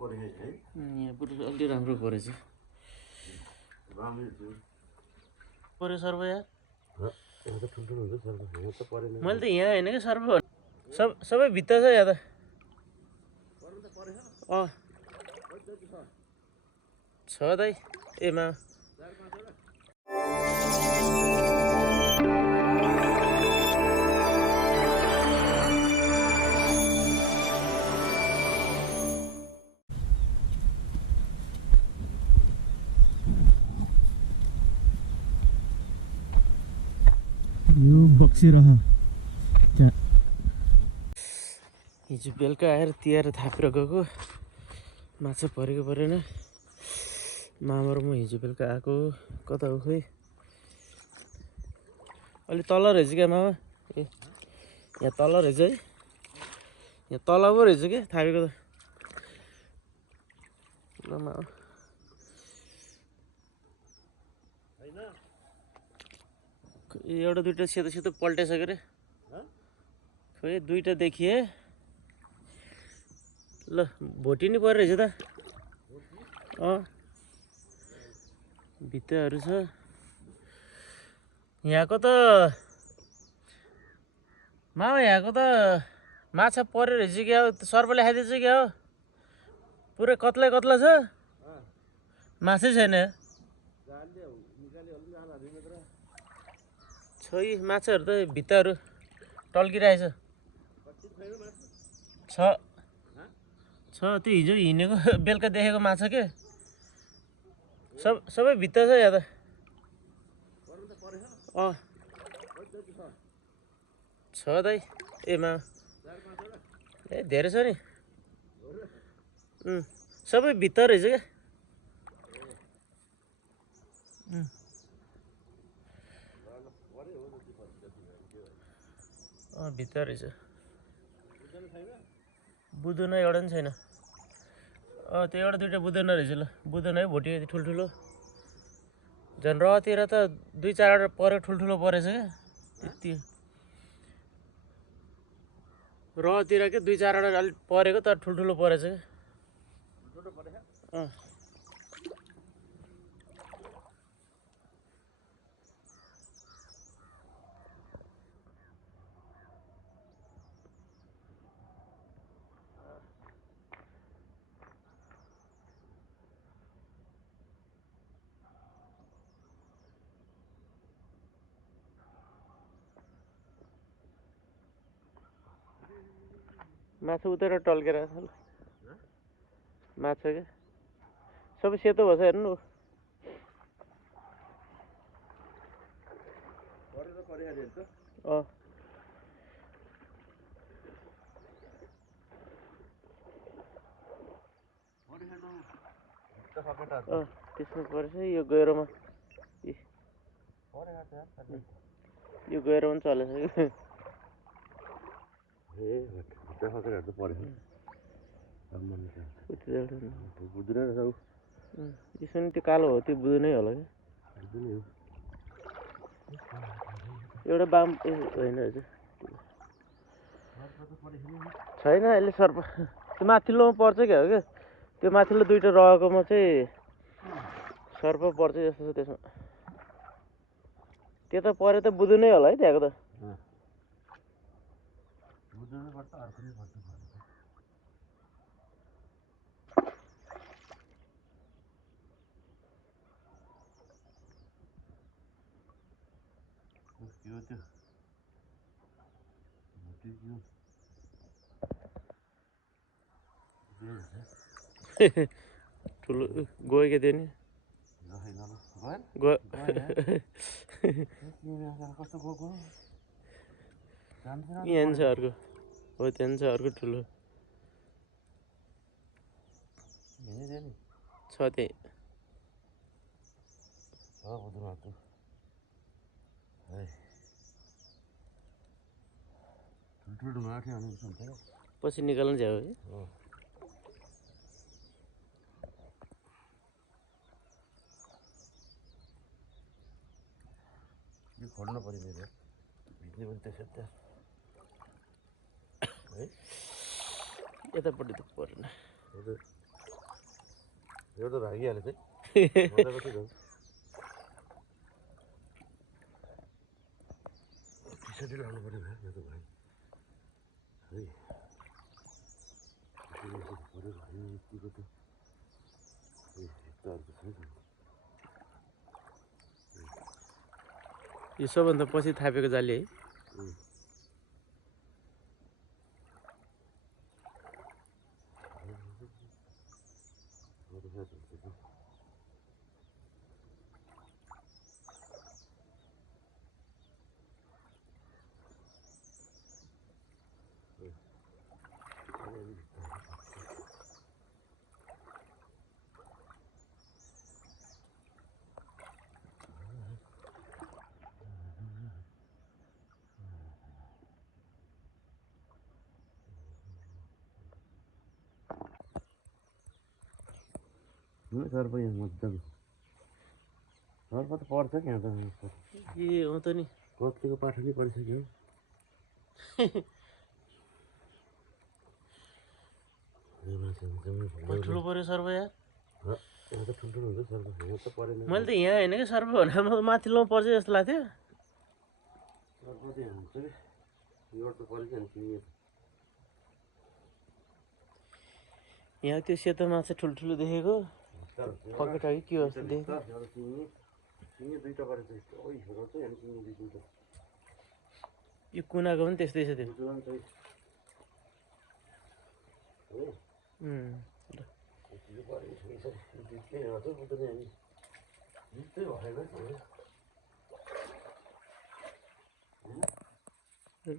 यहाँ पुरो अलि राम्रो परेछ पऱ्यो सर्व यार मैले त यहाँ होइन कि सर्व सबै भित्ता छ यहाँ त छ दाइ ए मा यो बक्सिरह हिजो बेलुका आएर तिहार थापेर गएको माछा परेको परेन मामा र म हिजो बेलुका आएको कता हो खोइ अलि तल रहेछ क्या मामा ए यहाँ तल रहेछ है यहाँ तल पो रहेछ क्या थापेको त ल मामा एउटा दुइटा सेतो सेतो पल्टाइसक्यो रे खोइ दुइटा देखिए ल भोटी नि पर्यो रहेछ त भित्ताहरू छ यहाँको त मामा यहाँको त माछा पर्यो रहेछ क्या हो सर्पले खाइदिएछ क्या हो पुरै कत्ला कत्ला छ माछै छैन छोइ माछाहरू त भित्ताहरू टल्किरहेछ छ त्यो हिजो हिँडेको बेलुका देखेको माछा के सबै भित्ता छ यहाँ त छ दाइ ए मा ए धेरै छ नि सबै भित्ता रहेछ क्या भित्ता रहेछ बुदुना एउटा पनि छैन त्यो एउटा दुइटा बुदुना रहेछ ल बुदुना है भोटी ठुल्ठुलो झन् रहतिर त 2-4 पऱ्यो ठुल्ठुलो परेछ क्या त्यति रहतिर के 2-4 अलिक परेको तर ठुल्ठुलो परेछ क्या माछा उतैर टल्केर माछा क्या सबै सेतो भएछ हेर्नु त्यसमा परेछ यो गहिरोमा यो गहिरोमा पनि चलेछ यसो नि त्यो कालो हो त्यो बुझ्नै होला क्या एउटा बाम होइन रहेछ छैन अहिले सर्प त्यो माथिल्लोमा पर्छ क्या हो क्या त्यो माथिल्लो दुइटा रहेकोमा चाहिँ सर्प पर्छ जस्तो छ त्यसमा त्यता परे त बुझ्नै होला है त्यहाँको त ठुलो गयो क्या त्यो नि यहाँ छ अर्को हो त्यहाँ छ अर्को ठुलो छ त्यही पछि निकाल्नु जाऊ है यो खोल्नु पर्यो मेरो भिज्ने पनि त्यसो त है यतापट्टि त परेन यो त भागिहाल्यो चाहिँ मजाको थियो त्यसरी लानु पर्यो भाइ यो त भाइ है पऱ्यो भाइ यतिको त हेक्टरको छ नि यो सबभन्दा पछि थापेको जाली है सर्प यहाँ मजाको सर्प त पर्छ क्या त ए हो त नि कतिको पाठा नै परिसक्यो ठुलो पऱ्यो सर्प यार यहाँ त ठुल्ठुलो हुन्छ सर्प यहाँ त परेन मैले त यहाँ होइन कि सर्प भनेर म माथिल्लो पर्छ जस्तो लाग्थ्यो सर्प त यहाँ हुन्छ कि यो त परेको नि यहाँ त्यो सेतो माछा ठुल्ठुलो देखेको पकेट कि के हो जस्तो देखेको सिँगे दुईवटा परेको छ ओइ हेर चाहिँ अनि सिँगे दुई दुईवटा यो कुनाको पनि त्यस्तै छ त्यो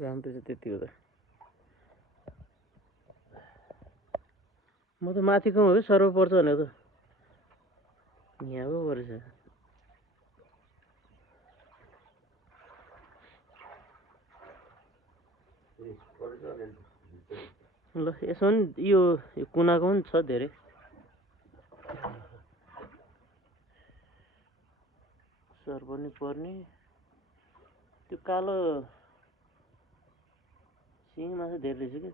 राम्रो छ त्यतिको त म त माथिको हो कि सर्व पर्छ भनेको त यहाँ पो परेछ ल यसो नि यो कुनाको पनि छ धेरै सर पनि पर्ने त्यो कालो सिङ माछा धेरै रहेछ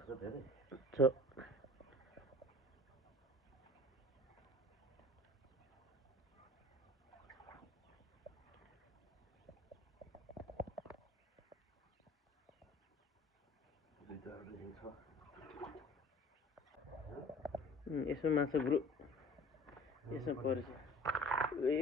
क्या धेरै छ यसो माछा ग्रु यसो परेछ ए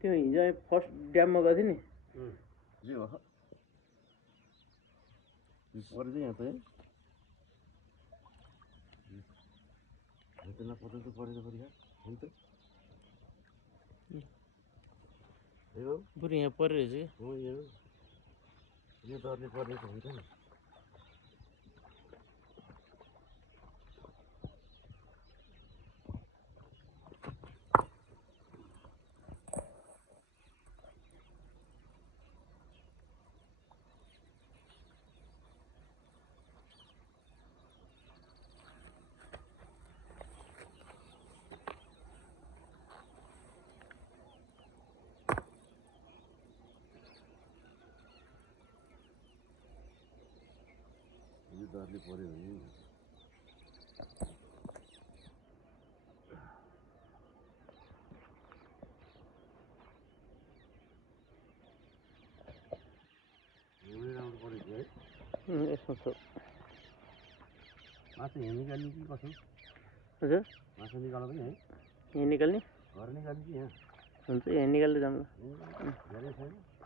त्यो हिजो फर्स्ट ड्याममा गएको थियो नि यो हो परेछ यहाँ त है नपर्दा त परेको पऱ्यो हुन्छ बरु यहाँ परेको रहेछ हो यो त अलि परेको हुन्छ नि यो त अलि पऱ्यो भने यसमा छ मासु यहाँ निकाल्ने कि कसो हजुर मासु निकाल्नु पनि है यहाँ निकाल्ने घर निकाल्ने कि यहाँ हुन्छ यहाँ निकाल्दै जाऊँ ल धेरै छैन